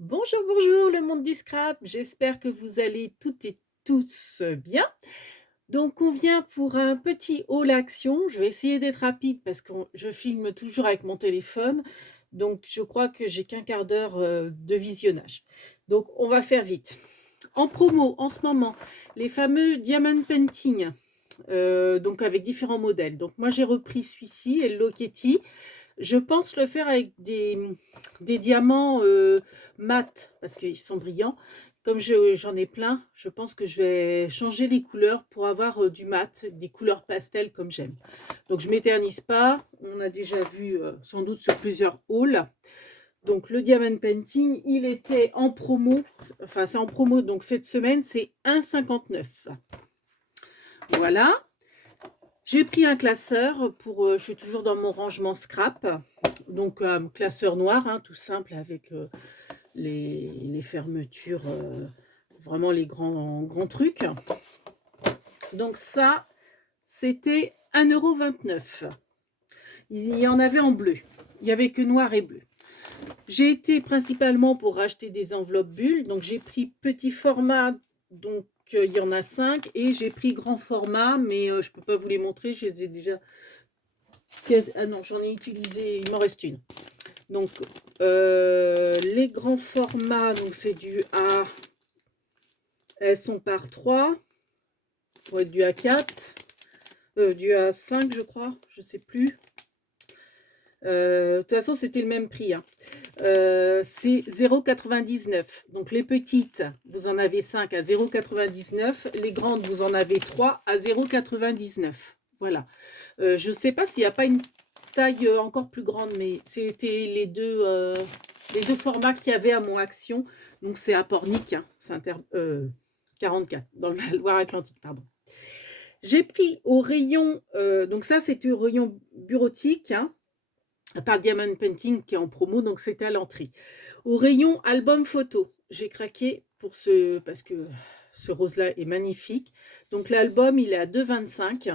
Bonjour, bonjour le monde du scrap, j'espère que vous allez toutes et tous bien. Donc on vient pour un petit haul action, je vais essayer d'être rapide parce que je filme toujours avec mon téléphone, donc je crois que j'ai qu'un quart d'heure de visionnage. Donc on va faire vite. En promo en ce moment, les fameux Diamond Painting, donc avec différents modèles. Donc moi j'ai repris celui-ci, Hello Kitty. Je pense le faire avec des diamants mat parce qu'ils sont brillants. Comme j'en ai plein, je pense que je vais changer les couleurs pour avoir du mat, des couleurs pastel comme j'aime. Donc je m'éternise pas. On a déjà vu sans doute sur plusieurs hauls. Donc le Diamond Painting, il était en promo. Enfin, c'est en promo, donc cette semaine, c'est 1,59. Voilà. J'ai pris un classeur pour, je suis toujours dans mon rangement scrap, donc classeur noir, hein, tout simple avec les fermetures, vraiment les grands trucs. Donc ça, c'était 1,29 €. Il y en avait en bleu, il n'y avait que noir et bleu. J'ai été principalement pour acheter des enveloppes bulles, donc j'ai pris petit format, donc il y en a 5, et j'ai pris grand format, mais je ne peux pas vous les montrer, je les ai déjà. Ah non, j'en ai utilisé, il m'en reste une. Donc, les grands formats, donc c'est du A, elles sont par 3, pour être du A4, du A5, je crois, je sais plus. De toute façon, c'était le même prix, hein. C'est 0,99. Donc, les petites, vous en avez 5 à 0,99. Les grandes, vous en avez 3 à 0,99. Voilà. Je ne sais pas s'il n'y a pas une taille encore plus grande, mais c'était les deux formats qu'il y avait à mon action. Donc c'est à Pornic, hein, 44, dans la Loire-Atlantique, pardon. J'ai pris au rayon, donc ça c'était au rayon bureautique, hein, à part Diamond Painting qui est en promo, donc c'était à l'entrée. Au rayon album photo, j'ai craqué pour parce que ce rose-là est magnifique. Donc l'album, il est à 2,25.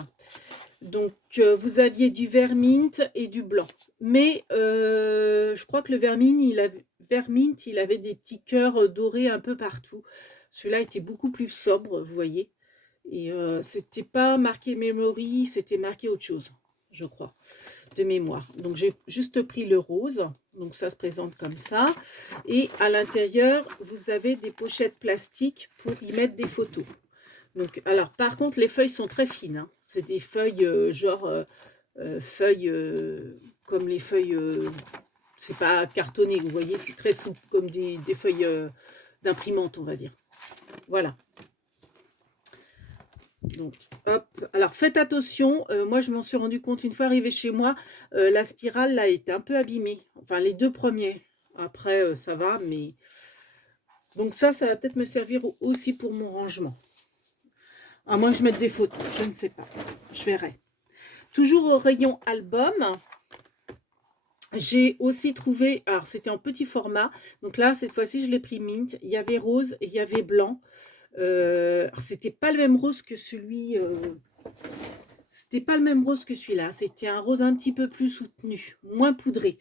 Donc, vous aviez du vermint et du blanc. Mais je crois que le vermint, il avait des petits cœurs dorés un peu partout. Celui-là était beaucoup plus sobre, vous voyez. Et c'était pas marqué memory, c'était marqué autre chose, je crois, de mémoire. Donc, j'ai juste pris le rose. Donc, ça se présente comme ça. Et à l'intérieur, vous avez des pochettes plastiques pour y mettre des photos. Donc, alors, par contre, les feuilles sont très fines, hein. C'est des feuilles feuilles comme les feuilles, c'est pas cartonné, vous voyez, c'est très souple, comme des feuilles d'imprimante, on va dire. Voilà. Donc, hop. Alors, faites attention. Moi, je m'en suis rendu compte une fois arrivée chez moi. La spirale, là, était un peu abîmée. Enfin, les deux premiers. Après, ça va, mais... Donc ça va peut-être me servir aussi pour mon rangement. À moins que je mette des photos, je ne sais pas. Je verrai. Toujours au rayon album, j'ai aussi trouvé, alors c'était en petit format, donc là cette fois-ci je l'ai pris mint, il y avait rose et il y avait blanc. C'était pas le même rose que c'était pas le même rose que celui-là, c'était un rose un petit peu plus soutenu, moins poudré.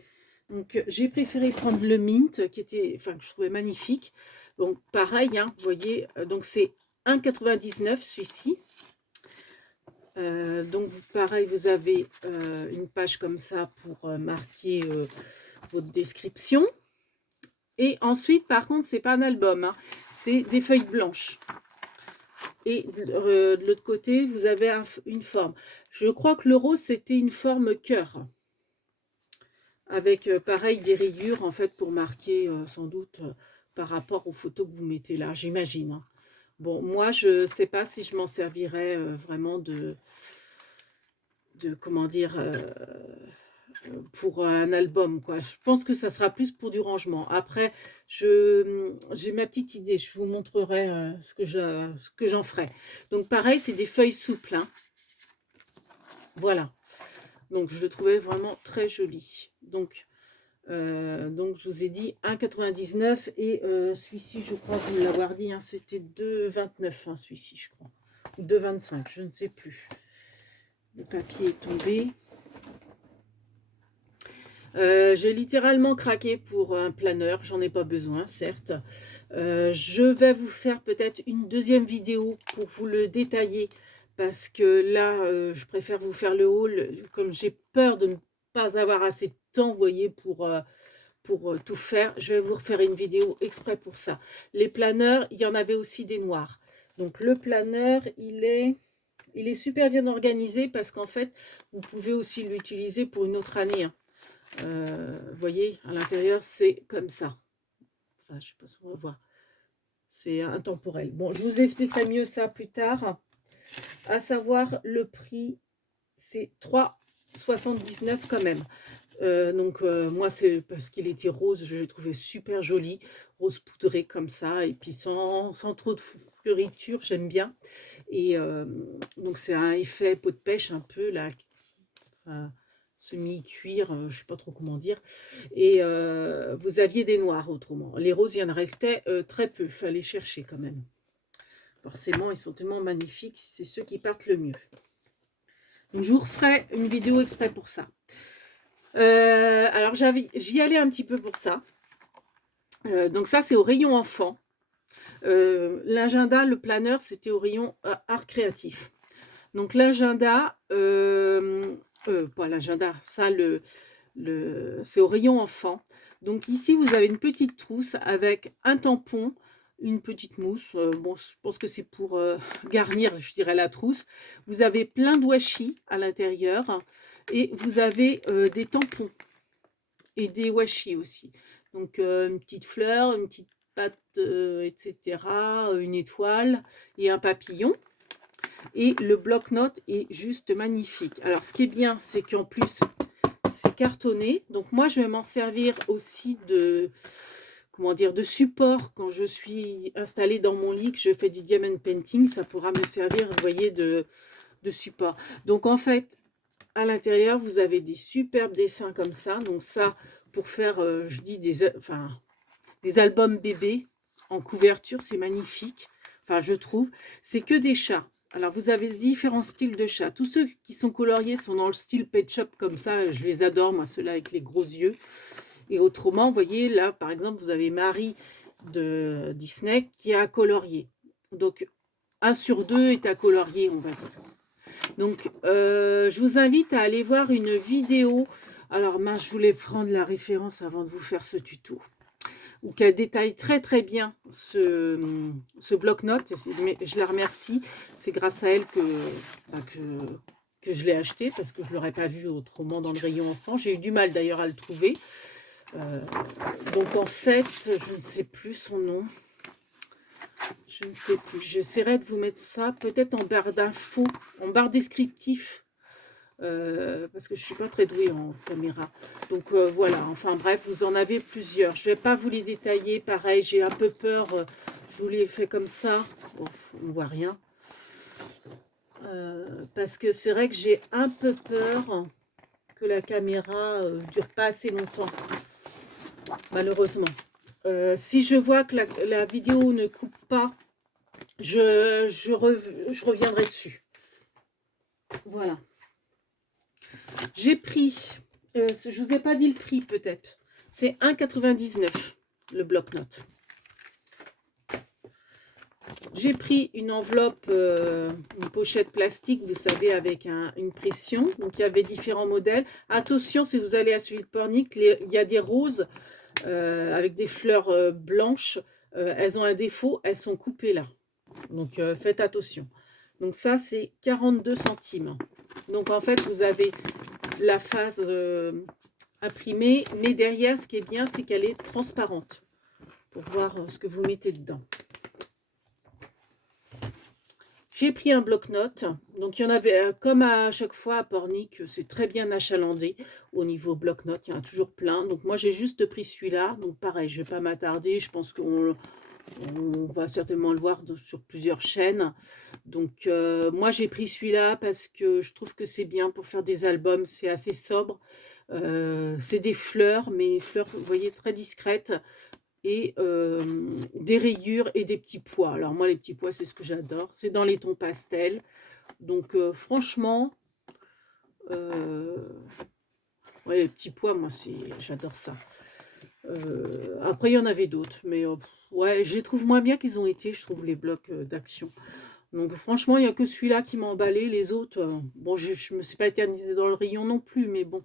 Donc j'ai préféré prendre le mint qui était, enfin que je trouvais magnifique. Donc pareil, hein, vous voyez, donc c'est 1,99 celui-ci. Donc pareil, vous avez une page comme ça pour marquer votre description. Et ensuite, par contre, c'est pas un album, hein, c'est des feuilles blanches. Et de l'autre côté, vous avez une forme. Je crois que le rose, c'était une forme cœur. Avec pareil des rayures en fait pour marquer sans doute par rapport aux photos que vous mettez là, j'imagine, hein. Bon, moi, je ne sais pas si je m'en servirais vraiment comment dire, pour un album, quoi. Je pense que ça sera plus pour du rangement. Après, j'ai ma petite idée, je vous montrerai ce que j'en ferai. Donc pareil, c'est des feuilles souples, hein. Voilà. Donc je le trouvais vraiment très joli. Donc je vous ai dit 1,99 et celui-ci, je crois vous me l'avoir dit, hein, c'était 2,29, hein, celui-ci, je crois. Ou 2,25, je ne sais plus. Le papier est tombé. J'ai littéralement craqué pour un planeur, j'en ai pas besoin, certes. Je vais vous faire peut-être une deuxième vidéo pour vous le détailler, parce que là, je préfère vous faire le haul, comme j'ai peur de ne pas avoir assez de temps, vous voyez, pour tout faire. Je vais vous refaire une vidéo exprès pour ça. Les planeurs, il y en avait aussi des noirs. Donc le planeur, il est super bien organisé parce qu'en fait, vous pouvez aussi l'utiliser pour une autre année, hein. Vous voyez, à l'intérieur, c'est comme ça. Enfin, je sais pas si on va voir. C'est intemporel. Bon, je vous expliquerai mieux ça plus tard. À savoir, le prix, c'est 3,79 quand même. Donc, moi, c'est parce qu'il était rose, je l'ai trouvé super joli. Rose poudré comme ça, et puis sans trop de fioritures, j'aime bien. Et donc, c'est un effet peau de pêche un peu, là. Enfin, semi-cuir, je sais pas trop comment dire. Et vous aviez des noirs autrement. Les roses, il y en restait très peu, fallait chercher quand même. Forcément, ils sont tellement magnifiques, c'est ceux qui partent le mieux. Donc, je vous referai une vidéo exprès pour ça. Alors, j'y allais un petit peu pour ça. Donc ça, c'est au rayon enfant. L'agenda, le planeur, c'était au rayon art créatif. Donc l'agenda, pas l'agenda, ça, c'est au rayon enfant. Donc ici, vous avez une petite trousse avec un tampon, une petite mousse. Bon, je pense que c'est pour garnir, je dirais, la trousse. Vous avez plein de washi à l'intérieur et vous avez des tampons et des washi aussi. Donc une petite fleur, une petite patte, etc., une étoile et un papillon. Et le bloc-notes est juste magnifique. Alors, ce qui est bien, c'est qu'en plus, c'est cartonné. Donc, moi, je vais m'en servir aussi de, comment dire, de support quand je suis installée dans mon lit, que je fais du diamond painting. Ça pourra me servir, vous voyez, de support. Donc, en fait, à l'intérieur, vous avez des superbes dessins comme ça. Donc, ça, pour faire, je dis, des albums bébés en couverture, c'est magnifique. Enfin, je trouve. C'est que des chats. Alors, vous avez différents styles de chats. Tous ceux qui sont coloriés sont dans le style Pet Shop comme ça. Je les adore, moi, ceux-là avec les gros yeux. Et autrement, vous voyez, là, par exemple, vous avez Marie de Disney qui a colorié. Donc, 1 sur 2 est à colorier, on va dire. Donc, je vous invite à aller voir une vidéo. Alors, mince, je voulais prendre la référence avant de vous faire ce tuto, ou qu'elle détaille très très bien ce bloc-notes. Mais je la remercie. C'est grâce à elle bah, que je l'ai acheté, parce que je ne l'aurais pas vu autrement dans le rayon enfant. J'ai eu du mal d'ailleurs à le trouver. Euh, donc en fait, je ne sais plus son nom. Je ne sais plus. J'essaierai de vous mettre ça peut-être en barre d'infos, en barre descriptif. Parce que je ne suis pas très douée en caméra. Donc voilà, enfin bref, vous en avez plusieurs. Je ne vais pas vous les détailler. Pareil, j'ai un peu peur. Je vous les fais comme ça. Oh, on ne voit rien. Parce que c'est vrai que j'ai un peu peur que la caméra dure pas assez longtemps, malheureusement. Si je vois que la vidéo ne coupe pas, je reviendrai dessus. Voilà. J'ai pris, je ne vous ai pas dit le prix peut-être, c'est 1,99 le bloc-notes. J'ai pris une enveloppe, une pochette plastique, vous savez, avec une pression. Donc il y avait différents modèles. Attention, si vous allez à celui de Pornic, il y a des roses avec des fleurs blanches. Elles ont un défaut, elles sont coupées là. Donc faites attention. Donc ça, c'est 42 centimes. Donc en fait, vous avez la phase imprimée, mais derrière, ce qui est bien, c'est qu'elle est transparente pour voir ce que vous mettez dedans. J'ai pris un bloc-notes. Donc il y en avait, comme à chaque fois à Pornic, c'est très bien achalandé au niveau bloc-notes. Il y en a toujours plein. Donc moi, j'ai juste pris celui-là. Donc pareil, je ne vais pas m'attarder. Je pense qu'on va certainement le voir sur plusieurs chaînes. Donc moi, j'ai pris celui-là parce que je trouve que c'est bien pour faire des albums. C'est assez sobre. C'est des fleurs, mais fleurs, vous voyez, très discrètes. Et des rayures et des petits pois. Alors moi, les petits pois, c'est ce que j'adore. C'est dans les tons pastels. Donc franchement, Ouais, les petits pois, moi, j'adore ça. Après, il y en avait d'autres, mais ouais, je les trouve moins bien qu'ils ont été, je trouve, les blocs d'action. Donc franchement, il n'y a que celui-là qui m'a emballé. Les autres, bon, je me suis pas éternisée dans le rayon non plus, mais bon.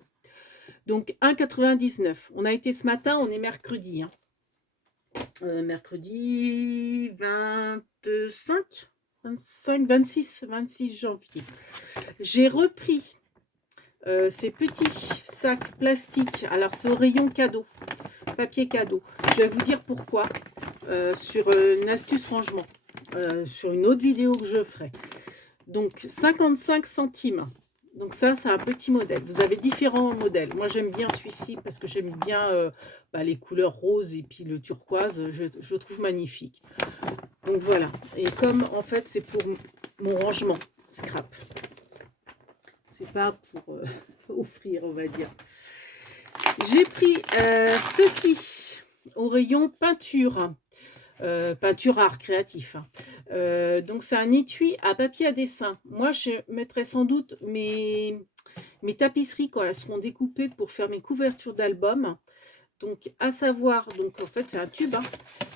Donc 1,99. On a été ce matin, on est mercredi, hein. Mercredi 26 janvier. J'ai repris ces petits sacs plastiques. Alors c'est au rayon cadeau, papier cadeau. Je vais vous dire pourquoi sur une astuce rangement, sur une autre vidéo que je ferai. Donc 55 centimes. Donc ça, c'est un petit modèle. Vous avez différents modèles. Moi, j'aime bien celui-ci parce que j'aime bien les couleurs roses et puis le turquoise. Je le trouve magnifique. Donc voilà. Et comme en fait, c'est pour mon rangement scrap. C'est pas pour offrir, on va dire. J'ai pris ceci au rayon peinture. Peinture art créatif. Donc c'est un étui à papier à dessin. Moi je mettrai sans doute mes tapisseries quand elles seront découpées pour faire mes couvertures d'albums. Donc à savoir, donc en fait c'est un tube, hein.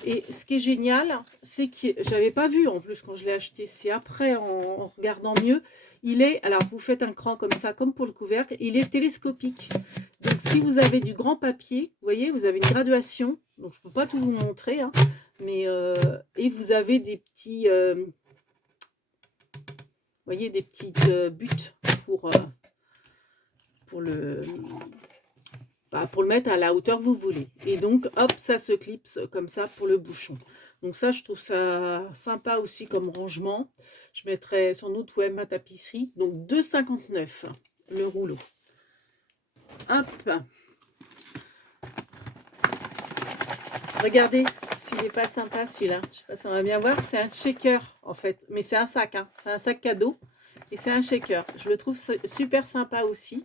Et ce qui est génial, c'est que j'avais pas vu en plus quand je l'ai acheté, c'est après en regardant mieux. Il est, alors vous faites un cran comme ça, comme pour le couvercle, il est télescopique. Donc si vous avez du grand papier, vous voyez, vous avez une graduation, donc je peux pas tout vous montrer, hein, mais et vous avez des petits, voyez, des petites buttes pour le pour le mettre à la hauteur que vous voulez. Et donc, hop, ça se clipse comme ça pour le bouchon. Donc ça, je trouve ça sympa aussi comme rangement. Je mettrai sans doute ouais, ma tapisserie. Donc 2,59 le rouleau. Hop. Regardez s'il n'est pas sympa celui-là. Je ne sais pas si on va bien voir. C'est un shaker en fait. Mais c'est un sac. Hein. C'est un sac cadeau. Et c'est un shaker. Je le trouve super sympa aussi.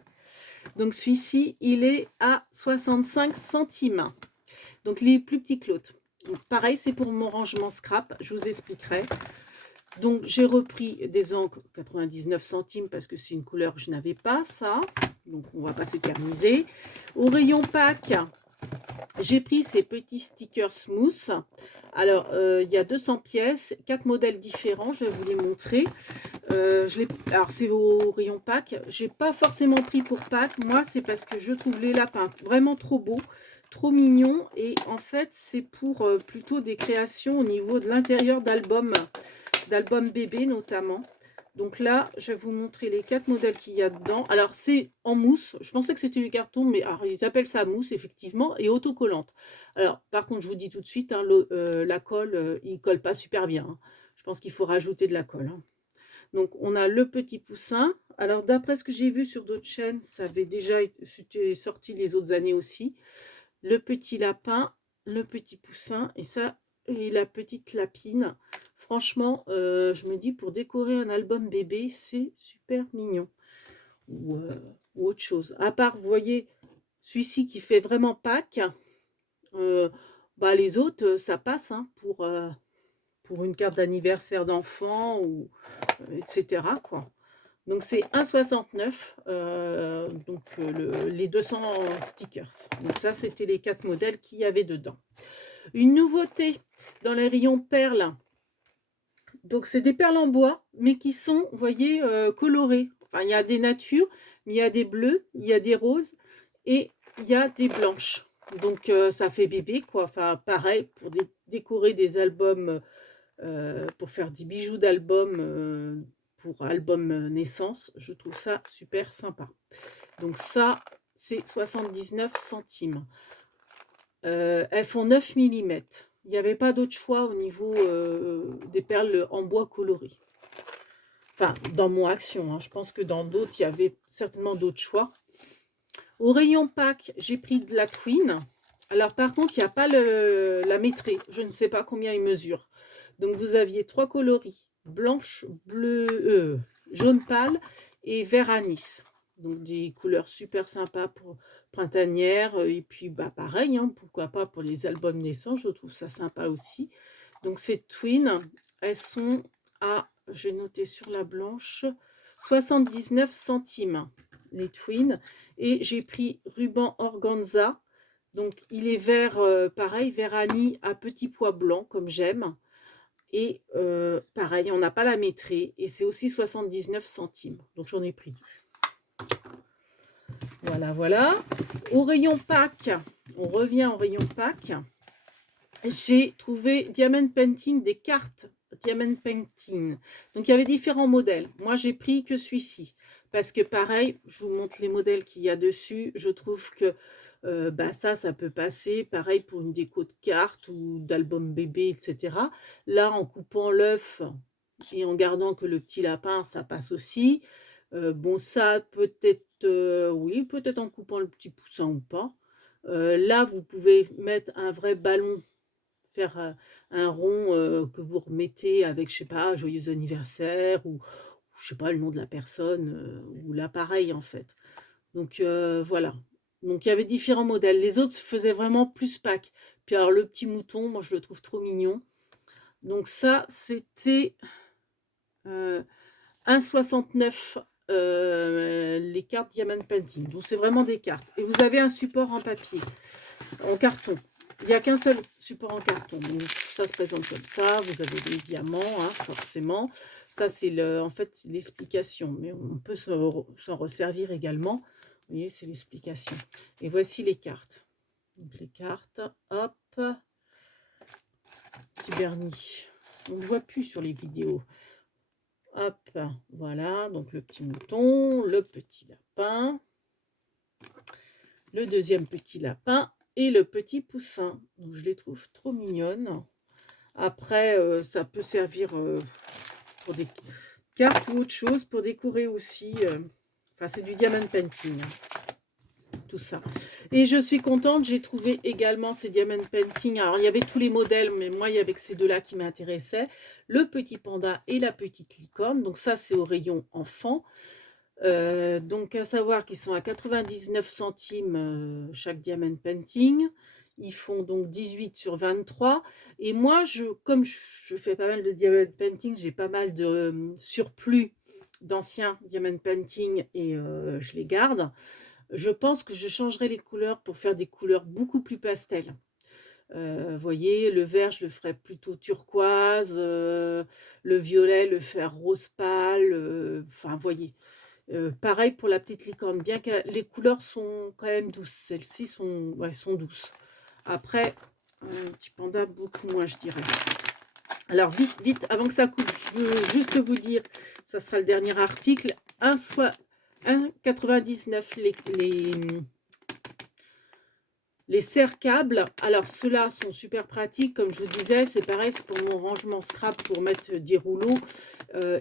Donc celui-ci, il est à 65 centimes. Donc les plus petits que l'autre. Donc pareil, c'est pour mon rangement scrap. Je vous expliquerai. Donc j'ai repris des encres 99 centimes parce que c'est une couleur que je n'avais pas, ça. Donc on va pas s'éterniser. Au rayon pack, j'ai pris ces petits stickers smooth. Alors, il y a 200 pièces, 4 modèles différents, je vais vous les montrer. Alors, c'est au rayon pack. Je n'ai pas forcément pris pour pack. Moi, c'est parce que je trouve les lapins vraiment trop beaux, trop mignons. Et en fait, c'est pour plutôt des créations au niveau de l'intérieur d'albums bébés notamment. Donc là, je vais vous montrer les 4 modèles qu'il y a dedans. Alors, c'est en mousse. Je pensais que c'était du carton, mais alors, ils appellent ça mousse, effectivement, et autocollante. Alors, par contre, je vous dis tout de suite, hein, la colle, il ne colle pas super bien. Hein. Je pense qu'il faut rajouter de la colle. Hein. Donc, on a le petit poussin. Alors, d'après ce que j'ai vu sur d'autres chaînes, ça avait déjà été sorti les autres années aussi. Le petit lapin, le petit poussin, et ça, et la petite lapine. Franchement, je me dis, pour décorer un album bébé, c'est super mignon. Ou autre chose. À part, vous voyez, celui-ci qui fait vraiment Pâques, les autres, ça passe hein, pour une carte d'anniversaire d'enfant, ou etc. quoi. Donc c'est 1,69 les 200 stickers. Donc ça, c'était les 4 modèles qu'il y avait dedans. Une nouveauté dans les rayons perles. Donc c'est des perles en bois, mais qui sont, vous voyez, colorées. Enfin, il y a des natures, mais il y a des bleus, il y a des roses et il y a des blanches. Donc ça fait bébé, quoi. Enfin, pareil, pour décorer des albums, pour faire des bijoux d'album, pour album naissance, je trouve ça super sympa. Donc ça, c'est 79 centimes. Elles font 9 millimètres. Il n'y avait pas d'autre choix au niveau des perles en bois coloré. Enfin, dans mon action, hein. Je pense que dans d'autres, il y avait certainement d'autres choix. Au rayon pack, j'ai pris de la Twin. Alors par contre, il n'y a pas la métrée. Je ne sais pas combien il mesure. Donc vous aviez 3 coloris. Blanche, bleu, jaune pâle et vert anis. Donc des couleurs super sympas pour printanière. Et puis pareil, hein, pourquoi pas pour les albums naissants. Je trouve ça sympa aussi. Donc ces Twin, elles sont à, j'ai noté sur la blanche, 79 centimes. les twins. Et j'ai pris ruban organza. Donc, il est vert, pareil, vert anis à petits pois blancs, comme j'aime. Et pareil, on n'a pas la métrée. Et c'est aussi 79 centimes. Donc, j'en ai pris. Voilà, voilà. Au rayon Pâques, on revient au rayon Pâques. J'ai trouvé Diamond Painting, des cartes Diamond Painting. Donc, il y avait différents modèles. Moi, j'ai pris que celui-ci. Parce que pareil, je vous montre les modèles qu'il y a dessus. Je trouve que ça peut passer. Pareil pour une déco de cartes ou d'album bébé, etc. Là, en coupant l'œuf et en gardant que le petit lapin, ça passe aussi. Bon, ça, peut-être, oui, peut-être en coupant le petit poussin ou pas. Là, vous pouvez mettre un vrai ballon, faire un rond que vous remettez avec, je sais pas, joyeux anniversaire ou je sais pas le nom de la personne ou l'appareil en fait. Donc voilà. Donc il y avait différents modèles. Les autres faisaient vraiment plus pack. Puis alors le petit mouton, moi je le trouve trop mignon. Donc ça, c'était 1,69 les cartes Diamond Painting. Donc c'est vraiment des cartes. Et vous avez un support en papier, en carton. Il n'y a qu'un seul support en carton. Donc ça se présente comme ça. Vous avez des diamants, hein, forcément. Ça, c'est en fait l'explication. Mais on peut s'en resservir également. Vous voyez, c'est l'explication. Et voici les cartes. Donc les cartes, hop. Petit vernis. On ne voit plus sur les vidéos. Hop, voilà. Donc le petit mouton, le petit lapin. Le deuxième petit lapin. Et le petit poussin. Donc je les trouve trop mignonnes. Après, ça peut servir pour des cartes ou autre chose, pour décorer aussi. Enfin, c'est du diamond painting, tout ça. Et je suis contente, j'ai trouvé également ces diamond painting. Alors, il y avait tous les modèles, mais moi, il y avait que ces deux-là qui m'intéressaient. Le petit panda et la petite licorne. Donc ça, c'est au rayon enfant. Donc, à savoir qu'ils sont à 99 centimes chaque diamond painting. Ils font donc 18 sur 23. Et moi, comme je fais pas mal de diamond painting, j'ai pas mal de surplus d'anciens diamond painting et je les garde. Je pense que je changerai les couleurs pour faire des couleurs beaucoup plus pastel. Voyez, le vert, je le ferai plutôt turquoise. Le violet, le faire rose pâle. Enfin, voyez. Pareil pour la petite licorne, bien que les couleurs sont quand même douces. Celles-ci sont, ouais, sont douces. Après, un petit panda, beaucoup moins, je dirais. Alors, vite, vite, avant que ça coupe, je veux juste vous dire, ça sera le dernier article. 1,99 les serre-câbles. Alors, ceux-là sont super pratiques. Comme je vous disais, c'est pareil, c'est pour mon rangement scrap pour mettre des rouleaux.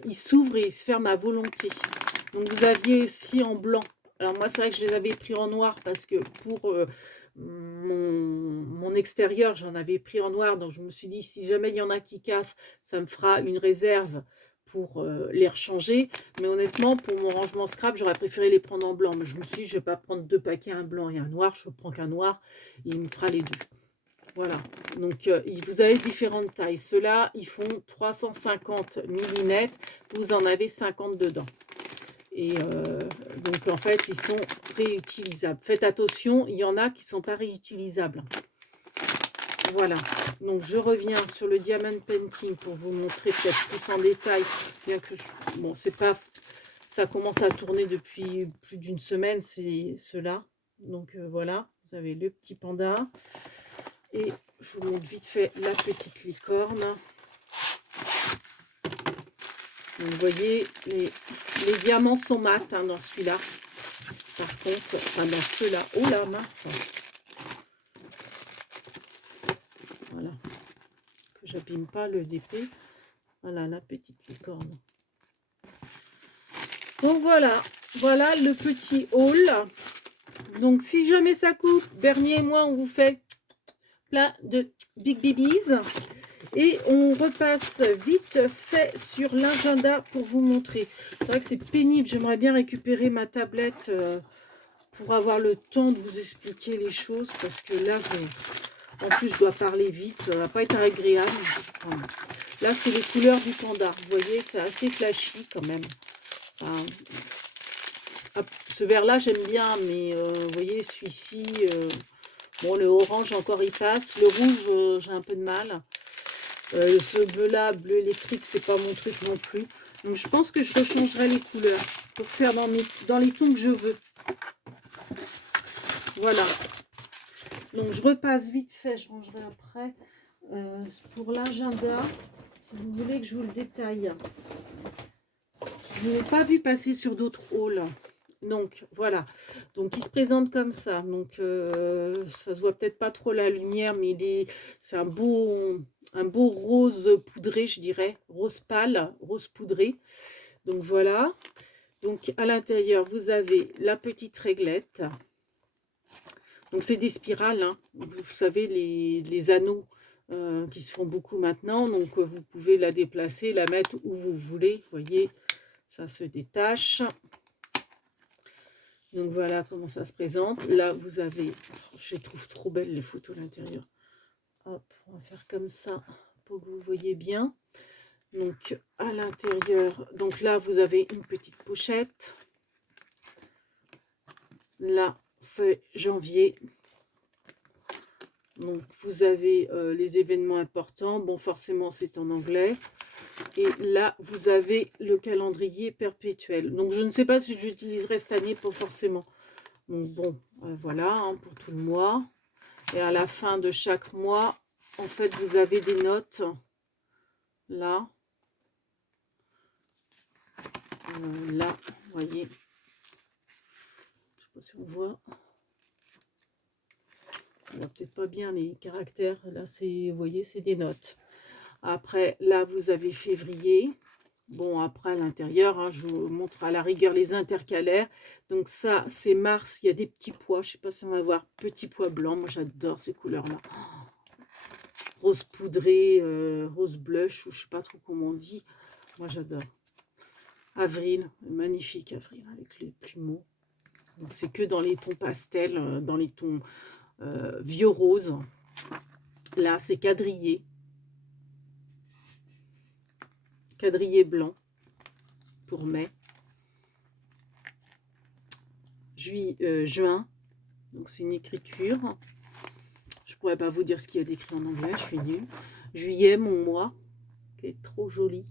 Ils s'ouvrent et ils se ferment à volonté. Donc, vous aviez aussi en blanc. Alors, moi, c'est vrai que je les avais pris en noir parce que pour mon extérieur, j'en avais pris en noir. Donc, je me suis dit, si jamais il y en a qui cassent, ça me fera une réserve pour les rechanger. Mais honnêtement, pour mon rangement scrap, j'aurais préféré les prendre en blanc. Mais je me suis dit, je ne vais pas prendre deux paquets, un blanc et un noir. Je prends qu'un noir et il me fera les deux. Voilà, donc vous avez différentes tailles. Ceux-là, ils font 350 mm. Vous en avez 50 dedans. Et donc, en fait, ils sont réutilisables. Faites attention, il y en a qui ne sont pas réutilisables. Voilà, donc je reviens sur le diamond painting pour vous montrer peut-être plus en détail. Bien que, bon, c'est pas... Ça commence à tourner depuis plus d'une semaine, c'est ceux-là. Donc voilà, vous avez le petit panda. Et je vous montre vite fait la petite licorne. Donc, vous voyez, les diamants sont mat hein, dans celui-là. Par contre, enfin dans ceux-là, oh la mince. Voilà, que j'abîme pas le DP. Voilà la petite licorne. Donc voilà, voilà le petit haul. Donc si jamais ça coupe, Bernier et moi, on vous fait plein de big babies. Et on repasse vite fait sur l'agenda pour vous montrer. C'est vrai que c'est pénible. J'aimerais bien récupérer ma tablette pour avoir le temps de vous expliquer les choses. Parce que là, en plus, je dois parler vite. Ça ne va pas être agréable. Voilà. Là, c'est les couleurs du panda. Vous voyez, c'est assez flashy quand même. Enfin, ce vert-là, j'aime bien, mais vous voyez, celui-ci, bon, le orange, encore, il passe. Le rouge, j'ai un peu de mal. Ce bleu-là, bleu électrique, c'est pas mon truc non plus. Donc, je pense que je rechangerai les couleurs pour faire dans les tons que je veux. Voilà. Donc, je repasse vite fait, je rangerai après. Pour l'agenda, si vous voulez que je vous le détaille. Je ne l'ai pas vu passer sur d'autres hauls. Donc, voilà. Donc, il se présente comme ça. Donc, ça se voit peut-être pas trop la lumière, mais c'est un beau rose poudré, je dirais. Rose pâle, rose poudré. Donc, voilà. Donc, à l'intérieur, vous avez la petite réglette. Donc, c'est des spirales, hein. Vous savez, les anneaux qui se font beaucoup maintenant. Donc, vous pouvez la déplacer, la mettre où vous voulez. Vous voyez, ça se détache. Donc voilà comment ça se présente. Là, vous avez, je les trouve trop belles les photos à l'intérieur. Hop, on va faire comme ça pour que vous voyez bien. Donc à l'intérieur, donc là, vous avez une petite pochette. Là, c'est janvier. Donc vous avez les événements importants. Bon, forcément, c'est en anglais. Et là, vous avez le calendrier perpétuel. Donc je ne sais pas si j'utiliserai cette année, pas forcément. Donc bon, voilà, hein, pour tout le mois. Et à la fin de chaque mois, en fait, vous avez des notes. Là. Là, vous voyez. Je ne sais pas si on voit. On voit peut-être pas bien les caractères. Là, c'est, vous voyez, c'est des notes. Après, là, vous avez février. Bon, après, à l'intérieur, hein, je vous montre à la rigueur les intercalaires. Donc ça, c'est mars. Il y a des petits pois. Je ne sais pas si on va voir. Petits pois blancs. Moi, j'adore ces couleurs-là. Rose poudré, rose blush, ou je ne sais pas trop comment on dit. Moi, j'adore. Avril, magnifique avril, avec les plumeaux. Donc, c'est que dans les tons pastels, dans les tons vieux rose. Là, c'est quadrillé. Quadrillé blanc pour mai. Juin, donc c'est une écriture. Je pourrais pas vous dire ce qu'il y a d'écrit en anglais, je suis nulle. Juillet, mon mois, qui est trop joli,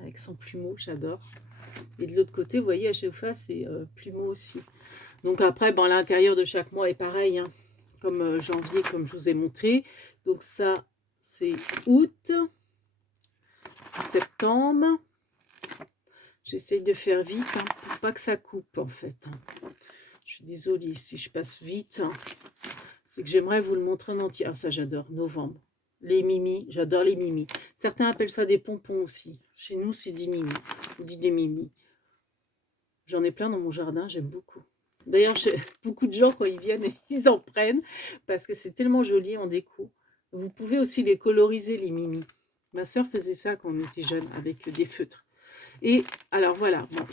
avec son plumeau, j'adore. Et de l'autre côté, vous voyez, à chaque fois, c'est plumeau aussi. Donc après, à l'intérieur de chaque mois est pareil, hein, comme janvier, comme je vous ai montré. Donc ça, c'est août, septembre. J'essaye de faire vite, hein, pour pas que ça coupe, en fait. Hein. Je suis désolée si je passe vite. Hein. C'est que j'aimerais vous le montrer en entier. Ah, ça, j'adore. Novembre. Les mimis, j'adore les mimis. Certains appellent ça des pompons aussi. Chez nous, c'est des mimis. On dit des mimis. J'en ai plein dans mon jardin, j'aime beaucoup. D'ailleurs, beaucoup de gens, quand ils viennent, ils en prennent parce que c'est tellement joli en déco. Vous pouvez aussi les coloriser, les mimis. Ma soeur faisait ça quand on était jeune avec des feutres. Et alors voilà, bon,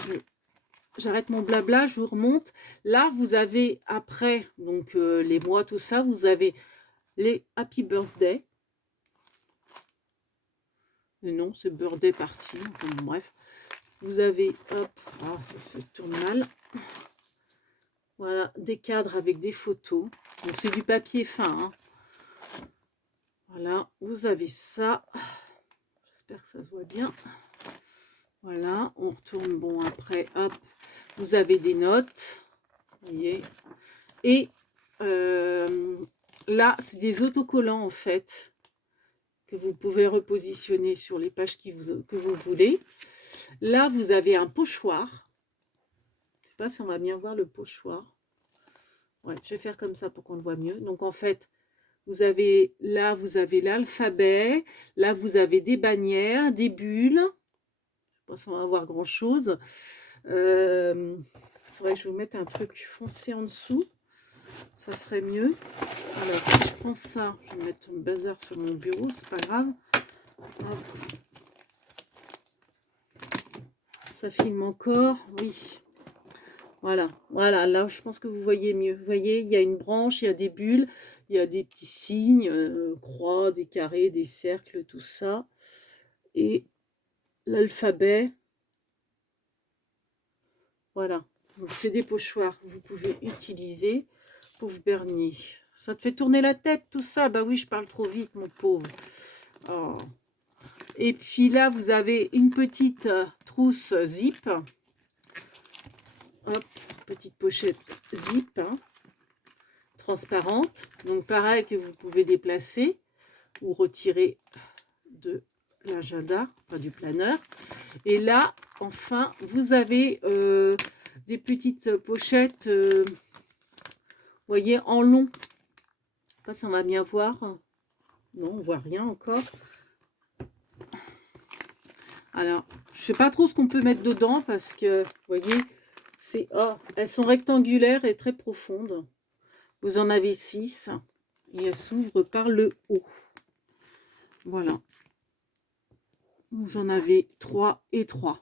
j'arrête mon blabla, je vous remonte. Là, vous avez après, donc les mois, tout ça, vous avez les Happy Birthday. Non, c'est Birthday Party, enfin, bon, bref. Vous avez, hop, ah, ça se tourne mal. Voilà, des cadres avec des photos. Donc, c'est du papier fin. Hein. Voilà, vous avez ça. J'espère que ça se voit bien. Voilà, on retourne. Bon, après, hop, vous avez des notes. Vous voyez. Et là, c'est des autocollants, en fait, que vous pouvez repositionner sur les pages que vous voulez. Là, vous avez un pochoir. Je ne sais pas si on va bien voir le pochoir. Ouais, je vais faire comme ça pour qu'on le voit mieux. Donc, en fait, vous avez l'alphabet. Là, vous avez des bannières, des bulles. Je ne sais pas si on va voir grand-chose. Faudrait que je vous mette un truc foncé en dessous. Ça serait mieux. Alors, si je prends ça, je vais mettre un bazar sur mon bureau, c'est pas grave. Hop. Ça filme encore, oui. Voilà, là, je pense que vous voyez mieux. Vous voyez, il y a une branche, il y a des bulles, il y a des petits signes, croix, des carrés, des cercles, tout ça. Et l'alphabet. Voilà. Donc, c'est des pochoirs que vous pouvez utiliser pour vous bernier. Ça te fait tourner la tête, tout ça? Bah oui, je parle trop vite, mon pauvre. Oh. Et puis là, vous avez une petite trousse zip. Hop, petite pochette zip, hein, transparente. Donc pareil que vous pouvez déplacer ou retirer de l'agenda, enfin du planeur. Et là, enfin, vous avez des petites pochettes, voyez, en long. Je sais pas si on va bien voir. Non, on voit rien encore. Alors, je sais pas trop ce qu'on peut mettre dedans parce que, vous voyez, c'est elles sont rectangulaires et très profondes. Vous en avez 6 et elles s'ouvrent par le haut. Voilà. Vous en avez 3 et 3.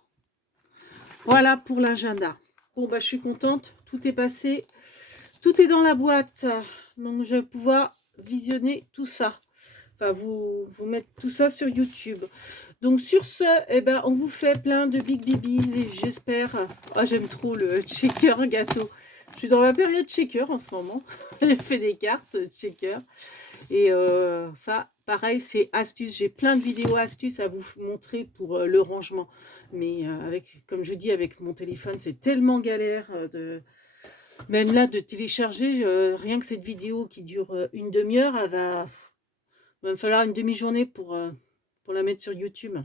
Voilà pour l'agenda. Bon, bah, je suis contente. Tout est passé. Tout est dans la boîte. Donc, je vais pouvoir visionner tout ça. Enfin, vous mettre tout ça sur YouTube. Donc, sur ce, eh ben, on vous fait plein de Big Bibis et j'espère... Ah, j'aime trop le shaker gâteau. Je suis dans ma période shaker en ce moment. J'ai fait des cartes shaker. Et ça, pareil, c'est astuce. J'ai plein de vidéos astuces à vous montrer pour le rangement. Mais avec, comme je dis, avec mon téléphone, c'est tellement galère de... Même là, de télécharger, rien que cette vidéo qui dure une demi-heure, il va me falloir une demi-journée pour la mettre sur YouTube.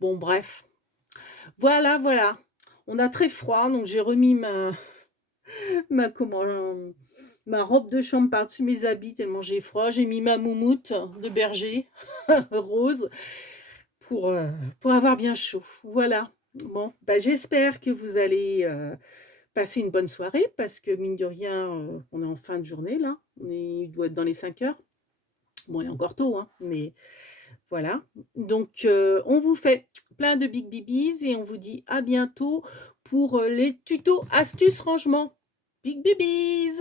Bon, bref. Voilà, voilà. On a très froid, donc j'ai remis ma robe de chambre par-dessus mes habits tellement j'ai froid. J'ai mis ma moumoute de berger rose pour avoir bien chaud. Voilà. Bon, bah, j'espère que vous allez passer une bonne soirée parce que mine de rien, on est en fin de journée là. Il doit être dans les 5 heures. Bon, il est encore tôt, hein, mais voilà. Donc, on vous fait plein de big bibis et on vous dit à bientôt pour les tutos astuces rangement. Big bibis!